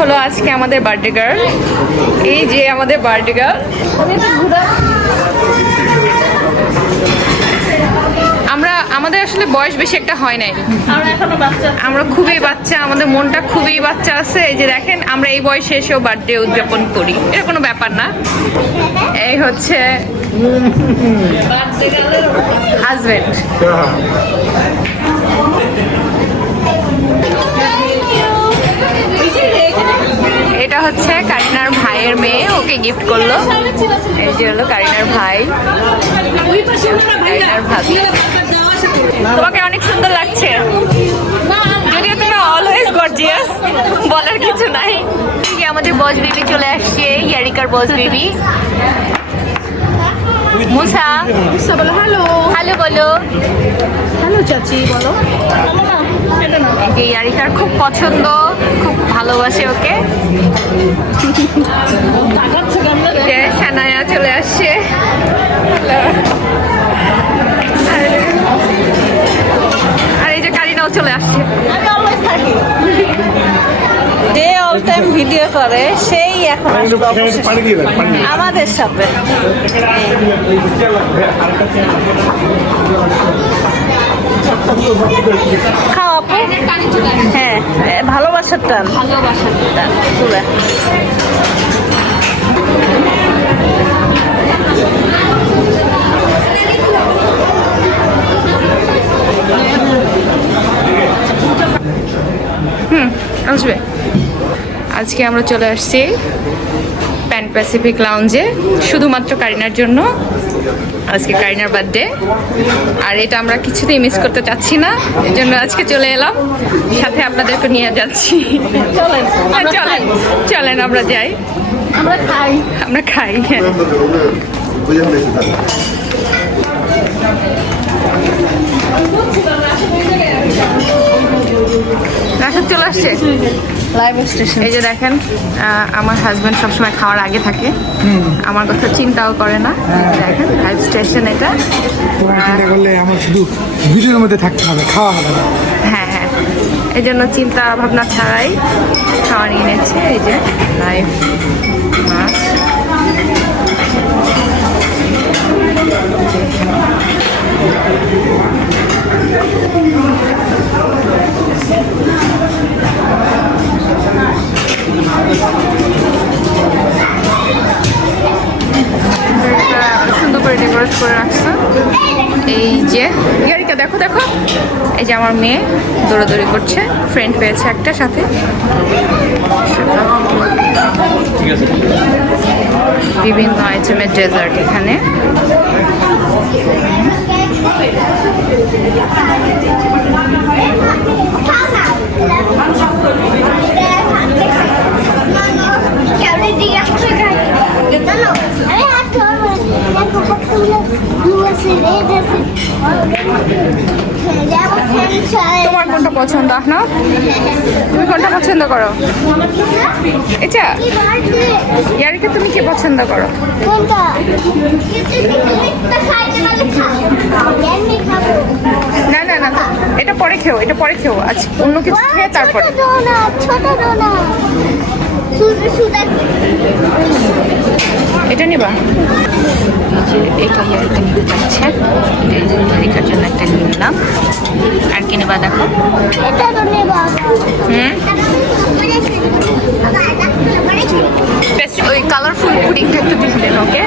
হলো আজকে আমাদের বার্থডে গার্ল এই যে আমাদের বার্থডে গার্ল আমরা আমাদের আসলে বয়স বেশি একটা হয় নাই। আমরা খুবই বাচ্চা আমাদের মনটা খুবই বাচ্চা আছে। এই যে দেখেন আমরা এই বয়সে এসেও বার্থডে উদযাপন করি। এটা কোনো ব্যাপার না। এই হচ্ছে হাজবেন্ড এটা হচ্ছে কারিনার ভাইয়ের মেয়ে ওকে গিফট করল। এই যে হলো কারিনার ভাই। কারিনার ভাবি। তোমাকে অনেক সুন্দর লাগছে। যদিও তুমি অলওয়েজ গর্জিয়াস বলার কিছু নাই। আমাদের বস বেবি চলে আসছে ইয়ারিকার বস বেবি মুসা। বলো হ্যালো হ্যালো বলো। হ্যালো চাচি বলো। ইয়ারিকার খুব পছন্দ খুব ভালোবাসে ওকে। সানায়া চলে আসছে। আর- আর এই যে কারিনাও চলে আসছে। আমি অলওয়েজ থাকি যে অল টাইম ভিডিও করে সেই এখন আমাদের সাথে। খাও। আপু হ্যাঁ ভালোবাসার টান। ভালোবাসার টান। পুরা। আসবে। আজকে আমরা চলে আসছি প্যান প্যাসিফিক লাউঞ্জে শুধুমাত্র কারিনার জন্য। আজকে কারিনার বার্থডে আর এটা আমরা কিছুতেই মিস করতে চাচ্ছি না এই জন্য আজকে চলে এলাম। সাথে আপনাদেরকে নিয়ে যাচ্ছি। চলেন চলেন চলেন আমরা যাই। আমরা খাই। আমরা খাই। হ্যাঁ রাশেদ চলে আসছে? লাইভ স্টেশন এই যে দেখেন আমার হাজব্যান্ড সবসময় খাওয়ার আগে থাকে। আমার কথা চিন্তাও করে না। দেখেন লাইভ স্টেশন এটা। চিন্তা করলে আমার শুধু ভিডিওর মধ্যে থাকতে হবে খাওয়া হবে হ্যাঁ হ্যাঁ। এই জন্য চিন্তা ভাবনা ছাড়াই খাওয়া নিয়ে নিচ্ছে। এই যে লাইভ ডেকোরেট করে রাখছে এই যে, ইয়ারিকা, দেখো দেখো। এই যে আমার মেয়ে দৌড়াদৌড়ি করছে ফ্রেন্ড পেয়েছে একটা সাথে। বিভিন্ন আইটেমের ডেজার্ট এখানে। তোমার কোনটা পছন্দ? না তুমি কোনটা পছন্দ করো? এটা? ইয়ারিকা তুমি কি পছন্দ করো? না না না এটা পরে খেও এটা পরে খেও। আজ অন্য কিছু খেয়ে তারপরে। ছোট ডোনাট ছোট ডোনাট সুদা সুদা এটা নিবা এই যে এটা ইয়ারিকা নিতে চাচ্ছে। এই যে ইয়ারিকার জন্য একটা নিয়ে নিলাম। আর কি নিবা দেখো? ওই কালারফুল পুডিংটা একটু দিয়ে দিলেন ওকে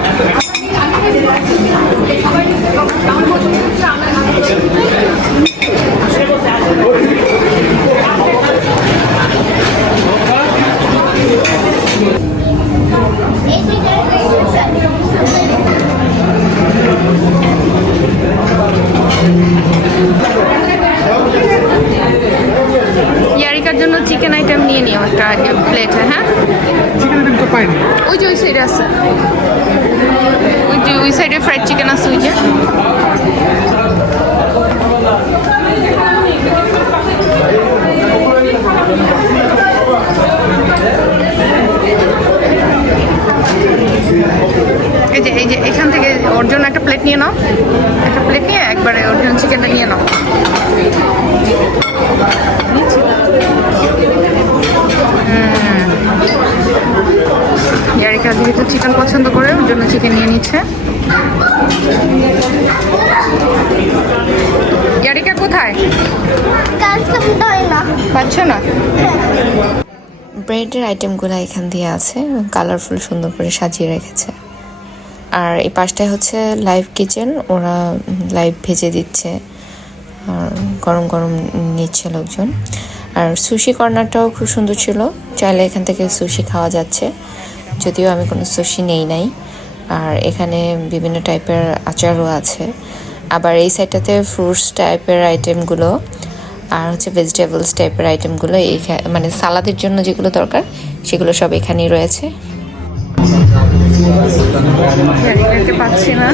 একটা প্লেটে হ্যাঁ? ওই যে ওই সাইডে আছে। ওই যে ওই সাইডে ফ্রাইড চিকেন আছে ওই যে। এই যে এই যে এখান থেকে ওর জন্য একটা প্লেট নিয়ে নাও। একটা প্লেট নিয়ে একবারে ওর জন্য চিকেনটা নিয়ে নাও। চিকেন পছন্দ করে, ওর জন্য চিকেন নিয়ে নিচ্ছে। ইয়ারিকা কোথায়? পাচ্ছ না? ব্রেডের আইটেমগুলো এখান দিয়ে আছে কালারফুল সুন্দর করে সাজিয়ে রেখেছে। আর এই পাশটায় হচ্ছে লাইভ কিচেন ওরা লাইভ ভেজে দিচ্ছে গরম গরম নিচ্ছে লোকজন। আর সুশি কর্নারটাও খুব সুন্দর ছিল, চাইলে এখান থেকে সুশি খাওয়া যাচ্ছে। যদিও আমি কোনো সুশি নেই নাই। আর এখানে বিভিন্ন টাইপের আচারও আছে। আবার এই সাইডটাতে ফ্রুটস টাইপের আইটেমগুলো আর হচ্ছে ভেজিটেবলস টাইপের আইটেমগুলো এইখা- মানে সালাদের জন্য যেগুলো দরকার, সেগুলো সব এখানেই রয়েছে। পাচ্ছি না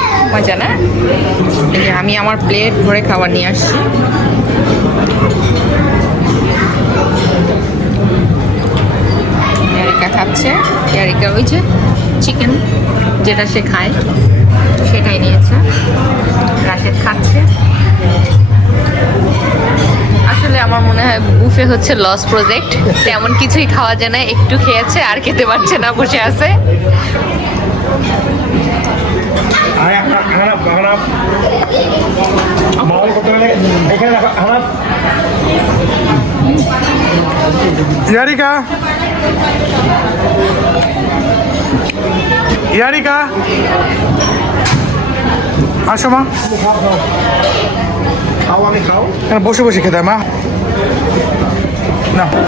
মজা না আমি আমার প্লেট ভরে খাবার নিয়ে আসছি। খাচ্ছে। ইয়ারিকা ওই যে চিকেন যেটা সে খায়, সেটাই নিয়েছে। রাশেদ খাচ্ছে। আসলে আমার মনে হয় বুফে হচ্ছে লস প্রজেক্ট তেমন কিছুই খাওয়া যায় না, একটু খেয়েছে আর খেতে পারছে না, বসে আছে। করতে গেলে এখানে ইয়ারিকা। ইয়ারিকা। আসো মা। খাও আমি খাও। বসে বসে খেতে মা।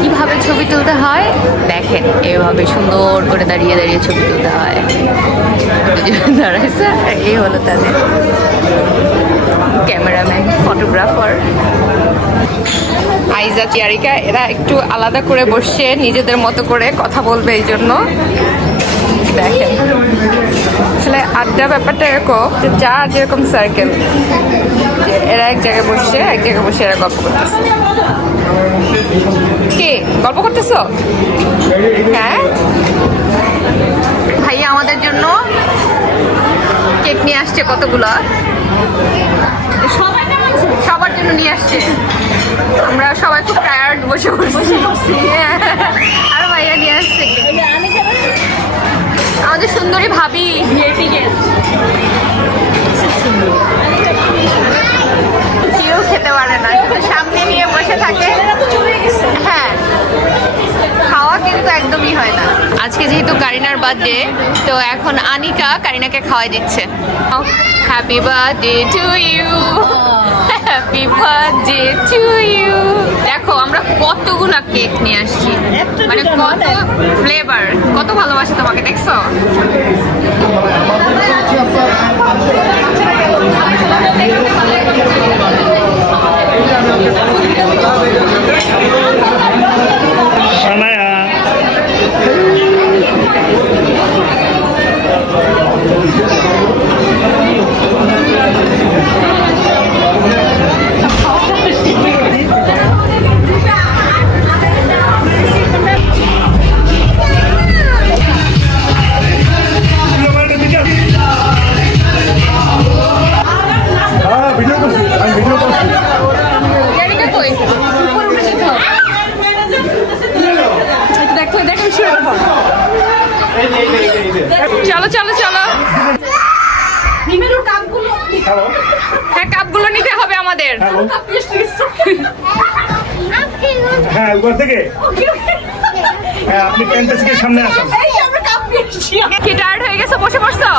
কীভাবে ছবি তুলতে হয়? দেখেন, এভাবে সুন্দর করে দাঁড়িয়ে দাঁড়িয়ে ছবি তুলতে হয়। দাঁড়াইছে এই হলো তাদের ক্যামেরাম্যান, ফটোগ্রাফার। আইজা, চিয়ারিকা, এরা একটু আলাদা করে বসছে, নিজেদের মতো করে কথা বলবে এই জন্য। দেখেন, আসলে আড্ডা ব্যাপারটা এরকম যে যা যেরকম সার্কেল এরা এক জায়গায় বসছে, এক জায়গায় বসে এরা গল্প করতেছে। কে? গল্প করতেছো? হ্যাঁ? ভাইয়া আমাদের জন্য কেক নিয়ে আসছে কতগুলো? সবার জন্য নিয়ে আসছে। আমরা সবাই খুব টায়ার্ড বসে বসে আর ভাইয়া নিয়ে আসছে আমাদের সুন্দরী ভাবি কেউ খেতে পারে না শুধু সামনে নিয়ে বসে থাকে হ্যাঁ খাওয়া কিন্তু একদমই হয় না আজকে যেহেতু কারিনার বার্থডে তো এখন আনিকা কারিনাকে খাওয়াই দিচ্ছে। Happy birthday to you happy birthday to you দেখো, আমরা কতগুলা কেক নিয়ে আসছি। মানে কত ফ্লেভার কত ভালোবাসে তোমাকে, দেখছ? সানায়া আমাদের। আপনি হ্যাঁ উপর থেকে। হ্যাঁ আপনি প্যান্টের থেকে সামনে আসুন। কি টায়ার্ড হয়ে গেছে? বসে পড়ছো?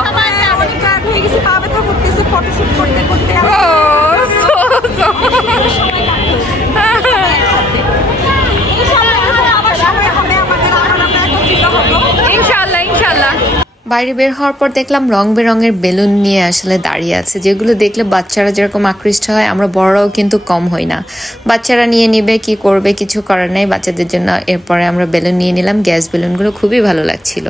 বাইরে বের হওয়ার পর দেখলাম রং বেরঙের বেলুন নিয়ে আসলে দাঁড়িয়ে আছে। যেগুলো দেখলে বাচ্চারা যেরকম আকৃষ্ট হয়, আমরা বড়রাও কিন্তু কম হই না। বাচ্চারা নিয়ে নিবে, কি করবে, কিছু করার নেই। বাচ্চাদের জন্য এরপরে আমরা বেলুন নিয়ে নিলাম। গ্যাস বেলুনগুলো খুবই ভালো লাগছিল।